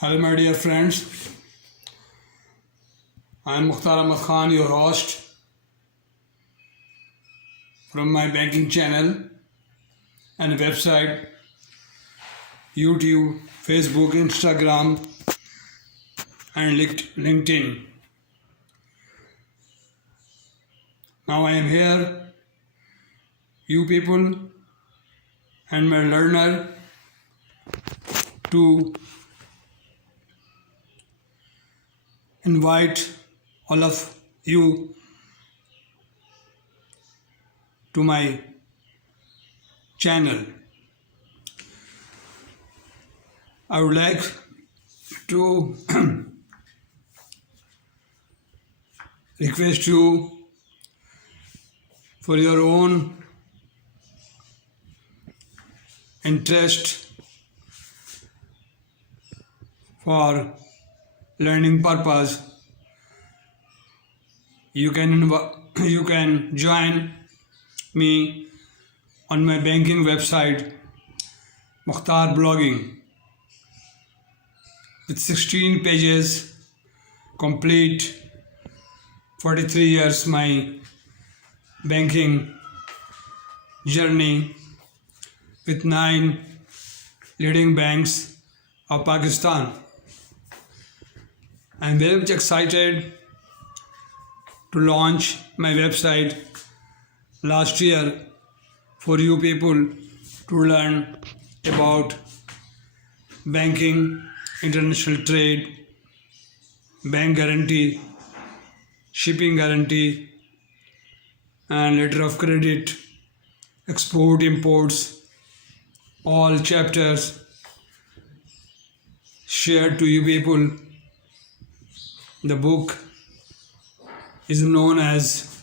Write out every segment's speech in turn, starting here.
Hello my dear friends, I am Mukhtar Ahmed, your host from my banking channel and website, YouTube, Facebook, Instagram and LinkedIn. Now I am here, you people and my learner, to invite all of you to my channel. I would like to request you for your own interest, for learning purpose, you can join me on my banking website, Mukhtar Blogging, with 16 pages, complete 43 years my banking journey with 9 leading banks of Pakistan. I am very much excited to launch my website last year for you people to learn about banking, international trade, bank guarantee, shipping guarantee, and letter of credit, export, imports, all chapters shared to you people. The book is known as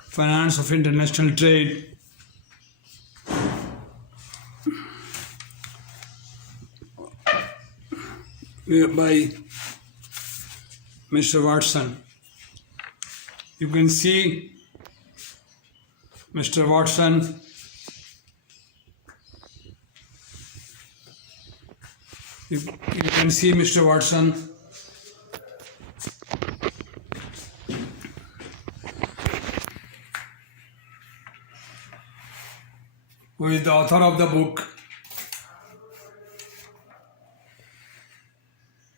Finance of International Trade. By Mr. Watson. You can see Mr. Watson you can see Mr. Watson who is the author of the book.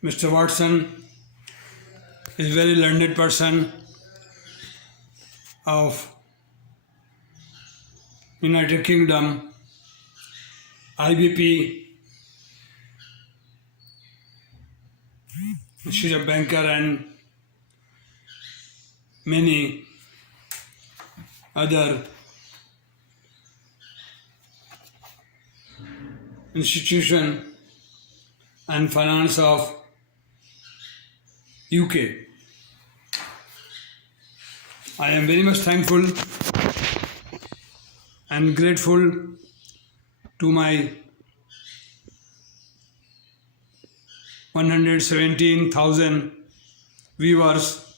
Mr. Watson is a very learned person of United Kingdom, IBP. She's a banker and many other institution and finance of UK. I am very much thankful and grateful to my 117,000 viewers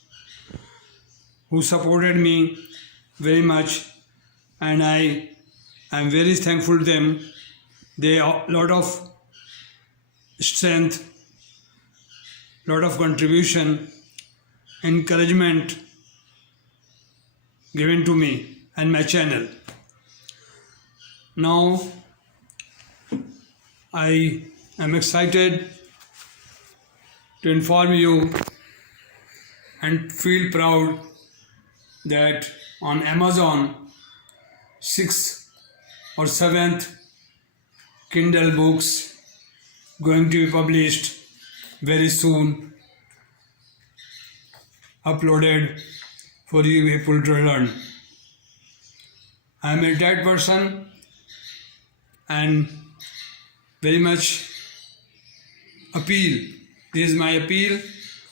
who supported me very much, and I am very thankful to them. They have a lot of strength, lot of contribution, encouragement given to me and my channel. Now I am excited to inform you and feel proud that on Amazon 6th or 7th Kindle books going to be published very soon, uploaded for you people to learn. I am a retired person and very much appeal. This is my appeal,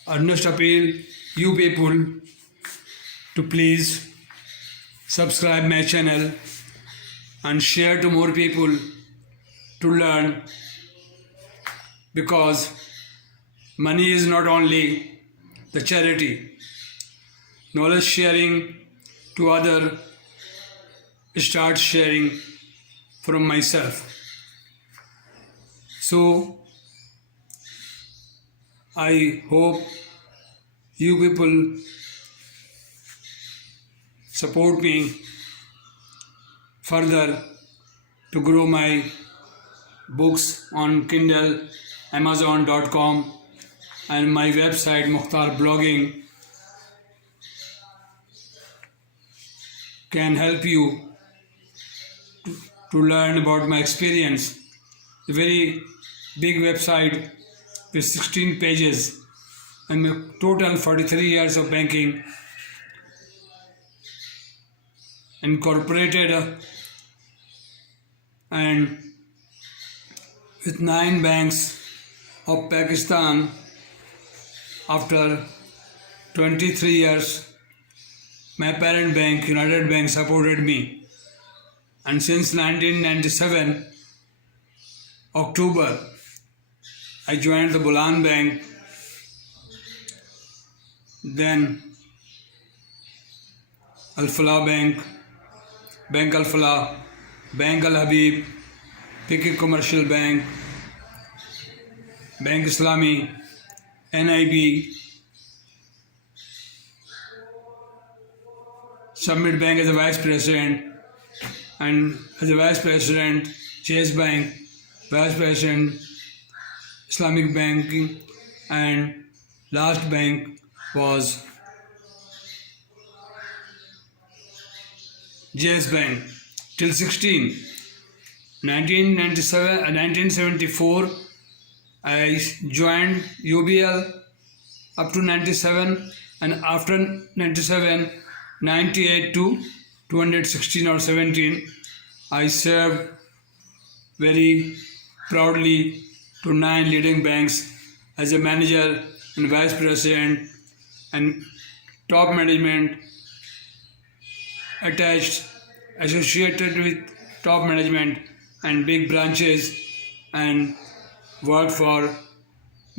earnest appeal, you people to please subscribe my channel and share to more people to learn, because money is not only the charity. Knowledge sharing to other, start sharing from myself. So I hope you people support me further to grow my books on Kindle, Amazon.com, and my website Mukhtar Blogging can help you to learn about my experience. A very big website with 16 pages and a total 43 years of banking, incorporated and with 9 banks of Pakistan. After 23 years, my parent bank, United Bank, supported me. And since 1997, October, I joined the Bolan Bank, then Al Falah Bank, Bank Al Falah, Bank Al Habib, Picky Commercial Bank, Bank Islami, NIB, Summit Bank as a Vice President, and as a Vice President, Chase Bank, Vice President, Islamic Banking, and last bank was JS Bank till 1974 I joined UBL up to 97, and after 97, 98 to 216 or 17, I served very proudly to 9 leading banks as a manager and vice president and top management attached, associated with top management and big branches, and worked for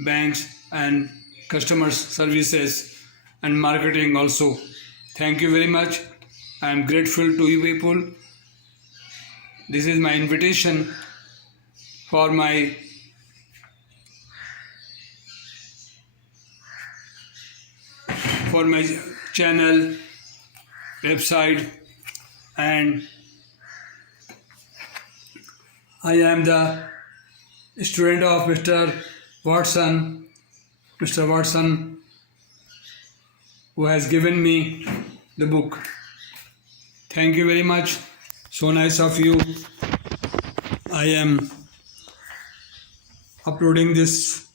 banks and customer services and marketing also. Thank you very much. I am grateful to you people. This is my invitation for my channel, website, and I am the student of Mr. Watson, who has given me the book. Thank you very much. So nice of you. I am uploading this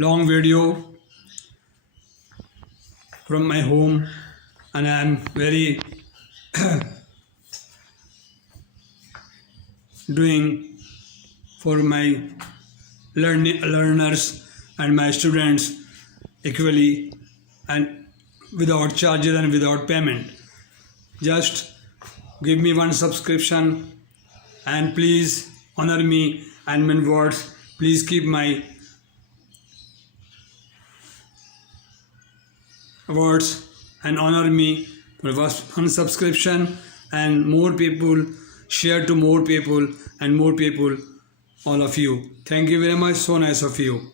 long video from my home, and I am very doing for my learners and my students equally and without charges and without payment. Just give me one subscription and please honor me and my words. Please keep my words and honor me for one subscription, and more people share to more people and more people, all of you. Thank you very much. So nice of you.